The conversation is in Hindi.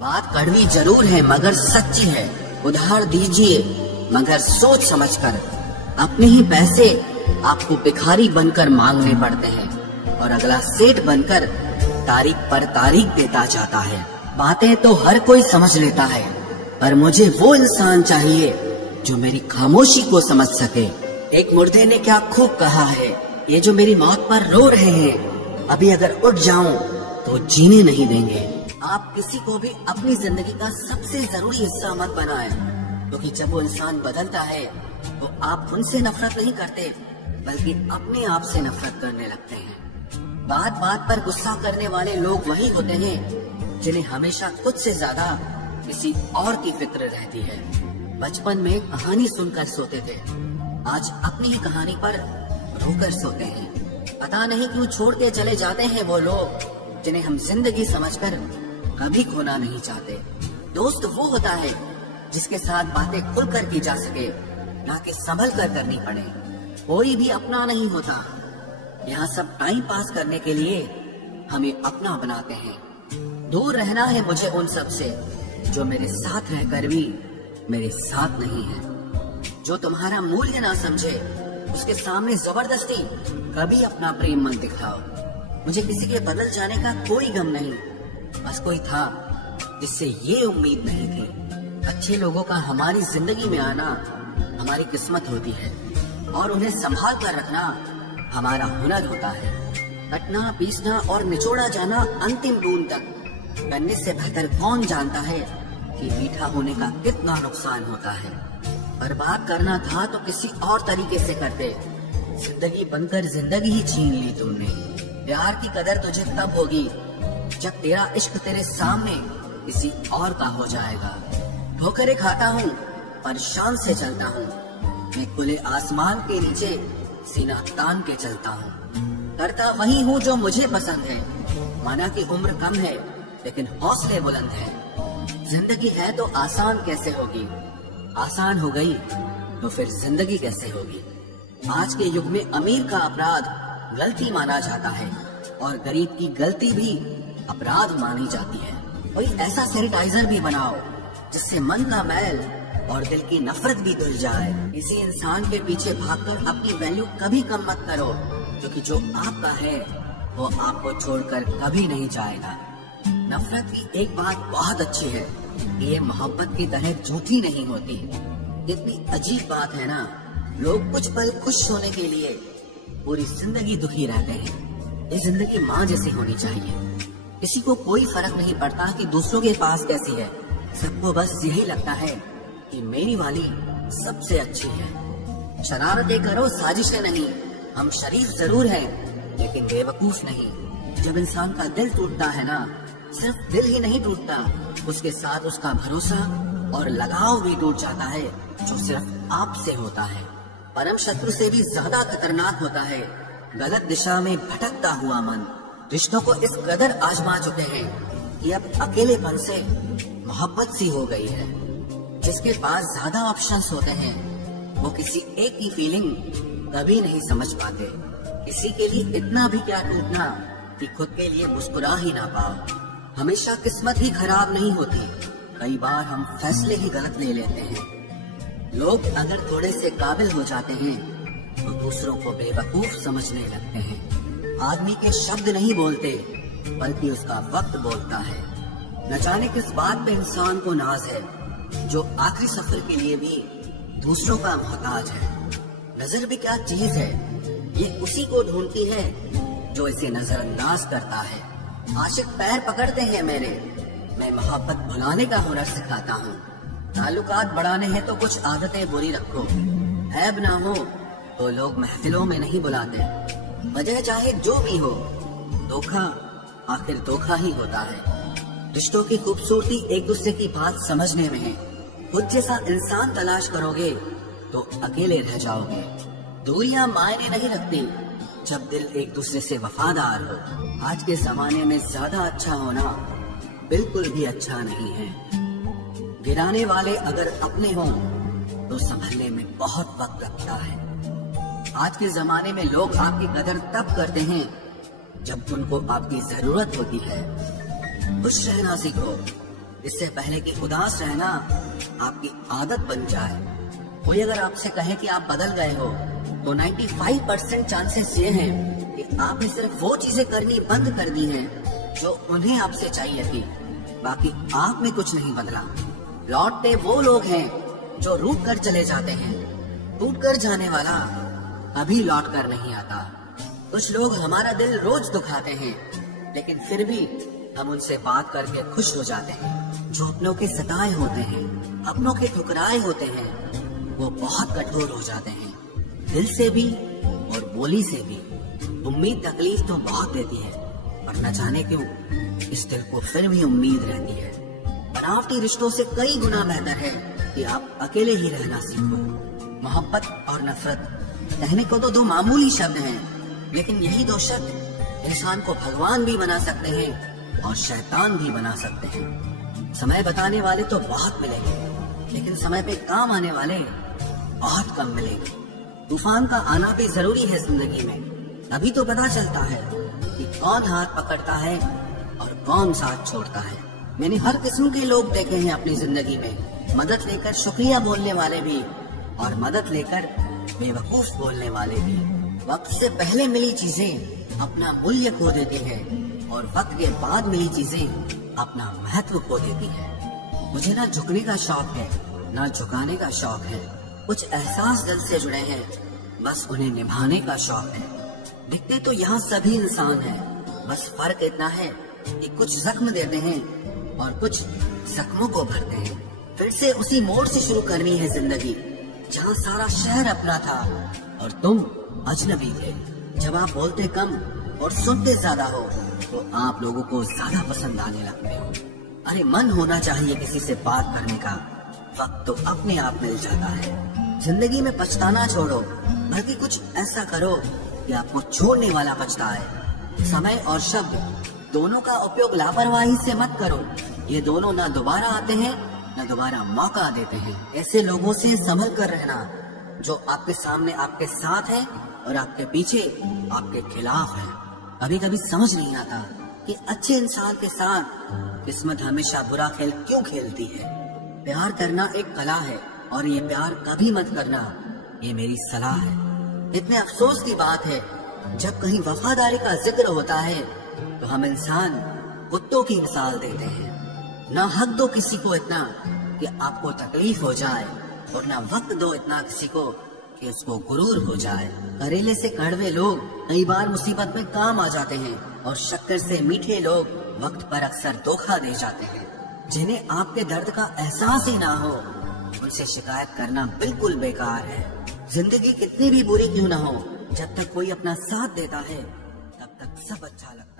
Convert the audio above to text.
बात कड़वी जरूर है मगर सच्ची है। उधार दीजिए मगर सोच समझकर। अपने ही पैसे आपको भिखारी बनकर मांगने पड़ते हैं और अगला सेठ बनकर तारीख पर तारीख देता जाता है। बातें तो हर कोई समझ लेता है, पर मुझे वो इंसान चाहिए जो मेरी खामोशी को समझ सके। एक मुर्दे ने क्या खूब कहा है, ये जो मेरी मौत पर रो रहे हैं, अभी अगर उठ जाऊं तो जीने नहीं देंगे। आप किसी को भी अपनी जिंदगी का सबसे जरूरी हिस्सा मत बनाएं, क्योंकि जब वो इंसान बदलता है तो आप उनसे नफरत नहीं करते बल्कि अपने आप से नफरत करने लगते हैं। बात बात पर गुस्सा करने वाले लोग वही होते हैं जिन्हें हमेशा खुद से ज्यादा किसी और की फिक्र रहती है। बचपन में कहानी सुनकर सोते थे, आज अपनी ही कहानी पर रोकर सोते हैं। पता नहीं क्यों छोड़ के चले जाते हैं वो लोग जिन्हें हम जिंदगी समझकर कभी खोना नहीं चाहते। दोस्त वो होता है जिसके साथ बातें खुलकर की जा सके, ना कि संभल कर करनी पड़े। कोई भी अपना नहीं होता, यहाँ सब टाइम पास करने के लिए हमें अपना बनाते हैं। दूर रहना है मुझे उन सब से जो मेरे साथ रहकर भी मेरे साथ नहीं है। जो तुम्हारा मूल्य ना समझे उसके सामने जबरदस्ती कभी अपना प्रेम मत दिखाओ। मुझे किसी के बदल जाने का कोई गम नहीं, बस कोई था जिससे ये उम्मीद नहीं थी। अच्छे लोगों का हमारी जिंदगी में आना हमारी किस्मत होती है और उन्हें संभाल कर रखना हमारा हुनर होता है। कटना, पीसना और निचोड़ा जाना अंतिम बूंद तक करने से बेहतर कौन जानता है कि मीठा होने का कितना नुकसान होता है। बर्बाद करना था तो किसी और तरीके से करते, जिंदगी बनकर जिंदगी ही छीन ली तुमने। प्यार की कदर तुझे तब होगी जब तेरा इश्क तेरे सामने किसी और का हो जाएगा। ठोकरें खाता हूँ पर शान से चलता हूँ, मैं खुले आसमान के नीचे सीना तान के चलता हूँ। करता वही हूँ जो मुझे पसंद है, माना कि उम्र कम है लेकिन हौसले बुलंद है। जिंदगी है तो आसान कैसे होगी, आसान हो गई तो फिर जिंदगी कैसे होगी। आज के युग में अमीर का अपराध गलती माना जाता है और गरीब की गलती भी अपराध मानी जाती है। कोई ऐसा सैनिटाइजर भी बनाओ जिससे मन का मैल और दिल की नफरत भी धुल जाए। किसी इंसान के पीछे भागकर अपनी वैल्यू कभी कम मत करो, क्योंकि जो आपका है वो आपको छोड़कर कभी नहीं जाएगा। नफरत की एक बात बहुत अच्छी है, ये मोहब्बत की तरह झूठी नहीं होती। कितनी अजीब बात है ना, लोग कुछ पल खुश होने के लिए पूरी जिंदगी दुखी रहते हैं। ये जिंदगी माँ जैसी होनी चाहिए। किसी को कोई फर्क नहीं पड़ता कि दूसरों के पास कैसी है, सबको बस यही लगता है कि मेरी वाली सबसे अच्छी है। शरारतें करो, साजिशें नहीं। हम शरीफ जरूर हैं लेकिन बेवकूफ नहीं। जब इंसान का दिल टूटता है ना, सिर्फ दिल ही नहीं टूटता, उसके साथ उसका भरोसा और लगाव भी टूट जाता है, जो सिर्फ आपसे होता है। परम शत्रु से भी ज्यादा खतरनाक होता है गलत दिशा में भटकता हुआ मन। रिश्तों को इस कदर आजमा चुके हैं कि अब अकेलेपन से मोहब्बत सी हो गई है। जिसके पास ज्यादा ऑप्शंस होते हैं वो किसी एक की फीलिंग कभी नहीं समझ पाते। किसी के लिए इतना भी क्या टूटना कि खुद के लिए मुस्कुरा ही ना पाओ। हमेशा किस्मत ही खराब नहीं होती, कई बार हम फैसले ही गलत ले लेते हैं। लोग अगर थोड़े से काबिल हो जाते हैं तो दूसरों को बेवकूफ समझने लगते हैं। आदमी के शब्द नहीं बोलते बल्कि उसका वक्त बोलता है। न जाने किस बात पे इंसान को नाज है, जो आखिरी सफर के लिए भी दूसरों का मोहताज है। नजर भी क्या चीज है, ये उसी को ढूंढती है जो इसे नजरअंदाज करता है। आशिक पैर पकड़ते हैं मेरे, मैं मोहब्बत भुलाने का हुनर सिखाता हूँ। ताल्लुकात बढ़ाने हैं तो कुछ आदतें बुरी रखो, ऐब ना हो तो लोग महफिलों में नहीं बुलाते। वजह चाहे जो भी हो, धोखा आखिर धोखा ही होता है। रिश्तों की खूबसूरती एक दूसरे की बात समझने में है। खुद जैसा इंसान तलाश करोगे तो अकेले रह जाओगे। दूरियां मायने नहीं रखती जब दिल एक दूसरे से वफादार हो। आज के जमाने में ज्यादा अच्छा होना बिल्कुल भी अच्छा नहीं है। गिराने वाले अगर अपने हों तो संभलने में बहुत वक्त लगता है। आज के जमाने में लोग आपकी कदर तब करते हैं जब उनको आपकी जरूरत होती है। खुश रहना सीखो, इससे पहले कि उदास रहना आपकी आदत बन जाए। कोई अगर आपसे कहे कि आप बदल गए हो, तो 95% चांसेस ये हैं कि आपने सिर्फ वो चीजें करनी बंद कर दी हैं जो उन्हें आपसे चाहिए थी। बाकी आप में कुछ नहीं बदला। लौटते वो लोग हैं जो रूठ कर चले जाते हैं। टूट कर जाने वाला कभी लौट कर नहीं आता। कुछ लोग हमारा दिल रोज दुखाते हैं, लेकिन फिर भी हम उनसे बात करके खुश हो जाते हैं। जो अपनों के सताए होते हैं, अपनों के ठुकराए होते हैं, वो बहुत कठोर हो जाते हैं, दिल से भी और बोली से भी। उम्मीद तकलीफ तो बहुत देती है, पर न जाने क्यों इस दिल को फिर भी उम्मीद रहती है। बनावटी रिश्तों से कई गुना बेहतर है कि आप अकेले ही रहना सीखो। मोहब्बत और नफरत कहने को तो दो मामूली शब्द हैं, लेकिन यही दो शब्द इंसान को भगवान भी बना सकते हैं और शैतान भी बना सकते हैं। समय बताने वाले तो बहुत मिलेंगे, लेकिन समय पे काम आने वाले बहुत कम मिलेंगे। तूफान का आना भी जरूरी है जिंदगी में, तभी तो पता चलता है कि कौन हाथ पकड़ता है और कौन साथ छोड़ता है। मैंने हर किस्म के लोग देखे हैं अपनी जिंदगी में, मदद लेकर शुक्रिया बोलने वाले भी और मदद लेकर बेवकूफ बोलने वाले भी। वक्त से पहले मिली चीजें अपना मूल्य खो देती हैं और वक्त के बाद मिली चीजें अपना महत्व खो देती हैं। मुझे ना झुकने का शौक है, ना झुकाने का शौक है। कुछ एहसास दिल से जुड़े हैं, बस उन्हें निभाने का शौक है। दिखते तो यहाँ सभी इंसान हैं, बस फर्क इतना है कि कुछ जख्म देते हैं और कुछ जख्मों को भरते हैं। फिर से उसी मोड़ से शुरू करनी है जिंदगी, जहाँ सारा शहर अपना था और तुम अजनबी थे। जब आप बोलते कम और सुनते ज्यादा हो, तो आप लोगों को ज्यादा पसंद आने लगते हो। अरे मन होना चाहिए किसी से बात करने का, वक्त तो अपने आप मिल जाता है। जिंदगी में पछताना छोड़ो, बल्कि कुछ ऐसा करो कि आपको छोड़ने वाला पछताए। समय और शब्द दोनों का उपयोग लापरवाही से मत करो। ये दोनों ना दोबारा आते हैं, ना दोबारा मौका देते हैं। ऐसे लोगों से संभल कर रहना जो आपके सामने आपके साथ है और आपके पीछे आपके खिलाफ है। कभी कभी समझ नहीं आता कि अच्छे इंसान के साथ किस्मत हमेशा बुरा खेल क्यों खेलती है। प्यार करना एक कला है और ये प्यार कभी मत करना, ये मेरी सलाह है। इतने अफसोस की बात है, जब कहीं वफादारी का जिक्र होता है तो हम इंसान कुत्तों की मिसाल देते हैं। ना हक दो किसी को इतना कि आपको तकलीफ हो जाए, और ना वक्त दो इतना किसी को कि उसको गुरूर हो जाए। करेले से कड़वे लोग कई बार मुसीबत में काम आ जाते हैं, और शक्कर से मीठे लोग वक्त पर अक्सर धोखा दे जाते हैं। जिन्हें आपके दर्द का एहसास ही ना हो, उनसे शिकायत करना बिल्कुल बेकार है। जिंदगी कितनी भी बुरी क्यों ना हो, जब तक कोई अपना साथ देता है तब तक सब अच्छा लगता है।